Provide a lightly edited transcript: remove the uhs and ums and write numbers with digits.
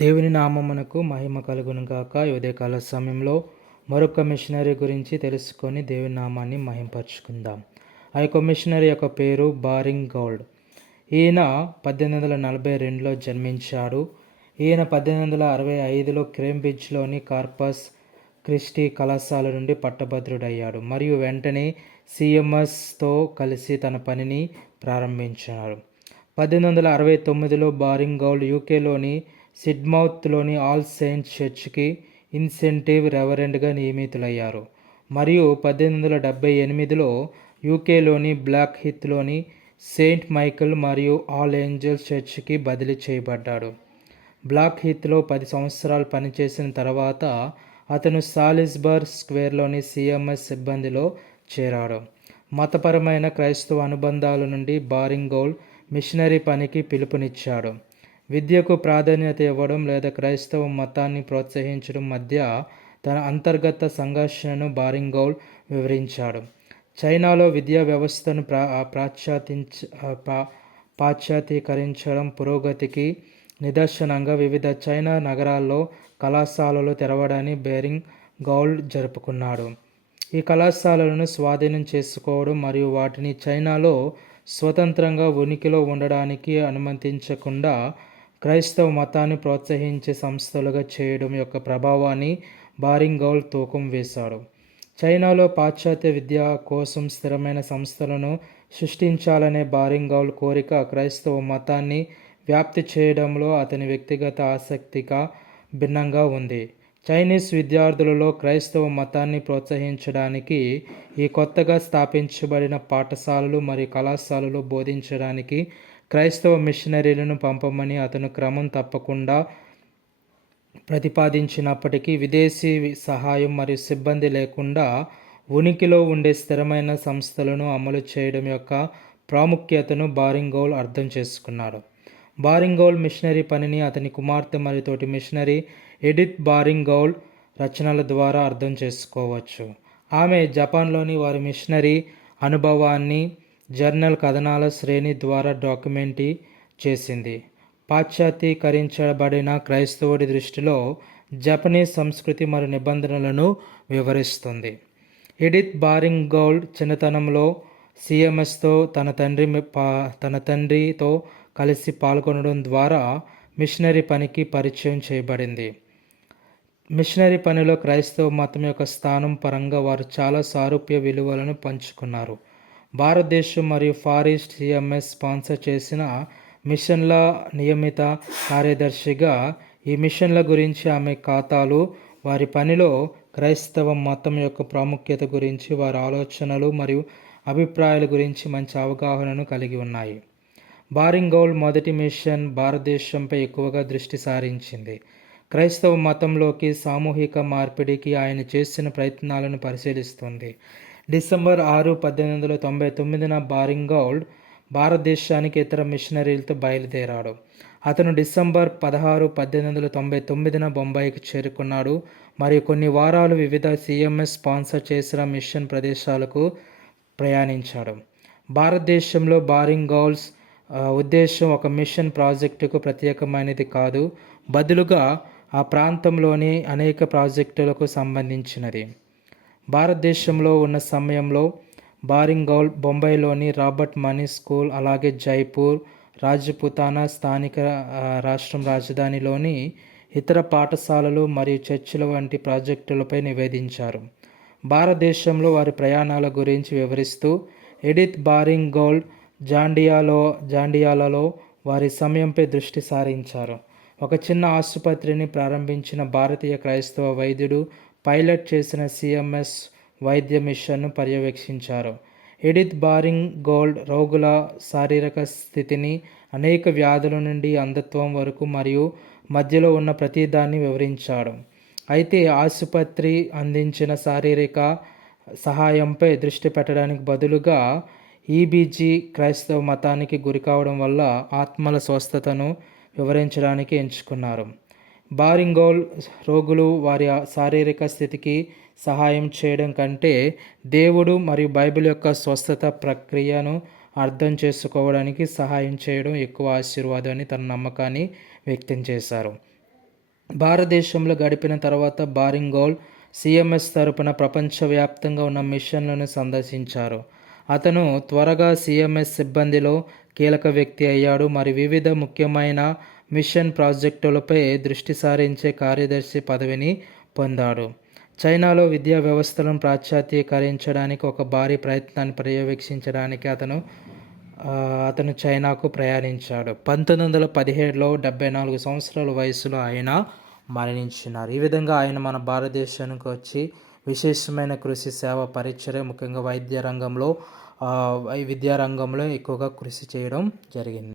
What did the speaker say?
దేవుని నామమునకు మహిమ కలుగును గాక. ఈ ఉదయకాల సమయంలో మరొక మిషనరీ గురించి తెలుసుకొని దేవుని నామాన్ని మహింపరచుకుందాం. ఆ యొక్క మిషనరీ యొక్క పేరు బారింగ్ గౌల్డ్. ఈయన 1842లో జన్మించాడు. ఈయన 1865లో కేంబ్రిడ్జ్లోని కార్పస్ క్రిస్టీ కళాశాల నుండి పట్టభద్రుడయ్యాడు మరియు వెంటనే సిఎంఎస్తో కలిసి తన పనిని ప్రారంభించాడు. 1869లో బారింగ్ గౌల్డ్ యూకేలోని సిడ్మౌత్లోని ఆల్ సెయింట్స్ చర్చ్కి ఇన్సెంటివ్ రెవరెండ్గా నియమితులయ్యారు మరియు 1878లో యూకేలోని బ్లాక్ హీత్లోని సెయింట్ మైకల్ మరియు ఆల్ ఏంజల్స్ చర్చ్కి బదిలీ చేయబడ్డాడు. బ్లాక్ హీత్లో 10 సంవత్సరాలు పనిచేసిన తర్వాత అతను సాలిస్బర్గ్ స్క్వేర్లోని సిఎంఎస్ సిబ్బందిలో చేరాడు. మతపరమైన క్రైస్తవ అనుబంధాల నుండి బారింగ్ గౌల్డ్ మిషనరీ పనికి పిలుపునిచ్చాడు. విద్యకు ప్రాధాన్యత ఇవ్వడం లేదా క్రైస్తవ మతాన్ని ప్రోత్సహించడం మధ్య తన అంతర్గత సంఘర్షణను బారింగ్ గౌల్డ్ వివరించాడు. చైనాలో విద్యా వ్యవస్థను పాశ్చాత్యీకరించడం పురోగతికి నిదర్శనంగా వివిధ చైనా నగరాల్లో కళాశాలలు తెరవడాన్ని బారింగ్ గౌల్డ్ జరుపుకున్నాడు. ఈ కళాశాలలను స్వాధీనం చేసుకోవడం మరియు వాటిని చైనాలో స్వతంత్రంగా ఉనికిలో ఉండడానికి అనుమతించకుండా క్రైస్తవ మతాన్ని ప్రోత్సహించే సంస్థలుగా చేయడం యొక్క ప్రభావాన్ని బారింగ్ గౌల్డ్ తూకం వేశాడు. చైనాలో పాశ్చాత్య విద్య కోసం స్థిరమైన సంస్థలను సృష్టించాలనే బారింగ్ గౌల్డ్ కోరిక క్రైస్తవ మతాన్ని వ్యాప్తి చేయడంలో అతని వ్యక్తిగత ఆసక్తిగా భిన్నంగా ఉంది. చైనీస్ విద్యార్థులలో క్రైస్తవ మతాన్ని ప్రోత్సహించడానికి ఈ కొత్తగా స్థాపించబడిన పాఠశాలలు మరియు కళాశాలలు బోధించడానికి క్రైస్తవ మిషనరీలను పంపమని అతను క్రమం తప్పకుండా ప్రతిపాదించినప్పటికీ విదేశీ సహాయం మరియు సిబ్బంది లేకుండా ఉనికిలో ఉండే స్థిరమైన సంస్థలను అమలు చేయడం యొక్క ప్రాముఖ్యతను బారింగ్ గౌల్డ్ అర్థం చేసుకున్నాడు. బారింగ్ గౌల్డ్ మిషనరీ పనిని అతని కుమార్తె మరియు తోటి మిషనరీ ఎడిత్ బారింగ్ గౌల్డ్ రచనల ద్వారా అర్థం చేసుకోవచ్చు. ఆమె జపాన్లోని వారి మిషనరీ అనుభవాన్ని జర్నల్ కథనాల శ్రేణి ద్వారా డాక్యుమెంటీ చేసింది. పాశ్చాత్యీకరించబడిన క్రైస్తవుడి దృష్టిలో జపనీస్ సంస్కృతి మరియు నిబంధనలను వివరిస్తుంది. ఎడిత్ బారింగ్ గౌల్డ్ చిన్నతనంలో సిఎంఎస్తో తన తండ్రితో కలిసి పాల్గొనడం ద్వారా మిషనరీ పనికి పరిచయం చేయబడింది. మిషనరీ పనిలో క్రైస్తవ మతం యొక్క స్థానం పరంగా వారు చాలా సారూప్య విలువలను పంచుకున్నారు. భారతదేశం మరియు ఫార్ ఈస్ట్ సిఎంఎస్ స్పాన్సర్ చేసిన మిషన్ల నియమిత కార్యదర్శిగా ఈ మిషన్ల గురించి ఆమె ఖాతాలు వారి పనిలో క్రైస్తవ మతం యొక్క ప్రాముఖ్యత గురించి వారి ఆలోచనలు మరియు అభిప్రాయాల గురించి మంచి అవగాహనను కలిగి ఉన్నాయి. బారింగ్ గౌల్డ్ మొదటి మిషన్ భారతదేశంపై ఎక్కువగా దృష్టి సారించింది. క్రైస్తవ మతంలోకి సామూహిక మార్పిడికి ఆయన చేసిన ప్రయత్నాలను పరిశీలిస్తుంది. డిసెంబర్ 6, 1899న బారింగ్ గౌల్డ్ భారతదేశానికి ఇతర మిషనరీలతో బయలుదేరాడు. అతను డిసెంబర్ 16, 1899న బొంబాయికి చేరుకున్నాడు మరియు కొన్ని వారాలు వివిధ సిఎంఎస్ స్పాన్సర్ చేసిన మిషన్ ప్రదేశాలకు ప్రయాణించాడు. భారతదేశంలో బారింగ్ గౌల్డ్ ఉద్దేశం ఒక మిషన్ ప్రాజెక్టుకు ప్రత్యేకమైనది కాదు, బదులుగా ఆ ప్రాంతంలోని అనేక ప్రాజెక్టులకు సంబంధించినది. భారతదేశంలో ఉన్న సమయంలో బారింగ్ గౌల్డ్ బొంబాయిలోని రాబర్ట్ మనీ స్కూల్, అలాగే జైపూర్, రాజపుతానా స్థానిక రాష్ట్రం రాజధానిలోని ఇతర పాఠశాలలు మరియు చర్చిల వంటి ప్రాజెక్టులపై నివేదించారు. భారతదేశంలో వారి ప్రయాణాల గురించి వివరిస్తూ ఎడిత్ బారింగ్ గౌల్డ్ జాండియాలలో వారి సమయంపై దృష్టి సారించారు. ఒక చిన్న ఆసుపత్రిని ప్రారంభించిన భారతీయ క్రైస్తవ వైద్యుడు పైలట్ చేసిన సిఎంఎస్ వైద్య మిషన్ను పర్యవేక్షించారు. ఎడిత్ బారింగ్ గౌల్డ్ రోగుల శారీరక స్థితిని అనేక వ్యాధుల నుండి అంధత్వం వరకు మరియు మధ్యలో ఉన్న ప్రతిదాన్ని వివరించాడు. అయితే ఆసుపత్రి అందించిన శారీరక సహాయంపై దృష్టి పెట్టడానికి బదులుగా ఈబీజీ క్రైస్తవ మతానికి గురికావడం వల్ల ఆత్మల స్వస్థతను వివరించడానికి ఎంచుకున్నారు. బారింగ్ గౌల్డ్ రోగులు వారి శారీరక స్థితికి సహాయం చేయడం కంటే దేవుడు మరియు బైబిల్ యొక్క స్వస్థత ప్రక్రియను అర్థం చేసుకోవడానికి సహాయం చేయడం ఎక్కువ ఆశీర్వాదాన్ని తన నమ్మకాన్ని వ్యక్తం చేశారు. భారతదేశంలో గడిపిన తర్వాత బారింగోల్డ్ సిఎంఎస్ తరపున ప్రపంచవ్యాప్తంగా ఉన్న మిషన్లను సందర్శించారు. అతను త్వరగా సిఎంఎస్ సిబ్బందిలో కీలక వ్యక్తి అయ్యాడు మరియు వివిధ ముఖ్యమైన మిషన్ ప్రాజెక్టులపై దృష్టి సారించే కార్యదర్శి పదవిని పొందాడు. చైనాలో విద్యా వ్యవస్థలను పాశ్చాత్యీకరించడానికి ఒక భారీ ప్రయత్నాన్ని పర్యవేక్షించడానికి అతను చైనాకు ప్రయాణించాడు. 1917లో 74 సంవత్సరాల వయసులో ఆయన మరణించినారు. ఈ విధంగా ఆయన మన భారతదేశానికి వచ్చి విశేషమైన కృషి, సేవ, పరిచర్య, ముఖ్యంగా విద్యారంగంలో ఎక్కువగా కృషి చేయడం జరిగింది.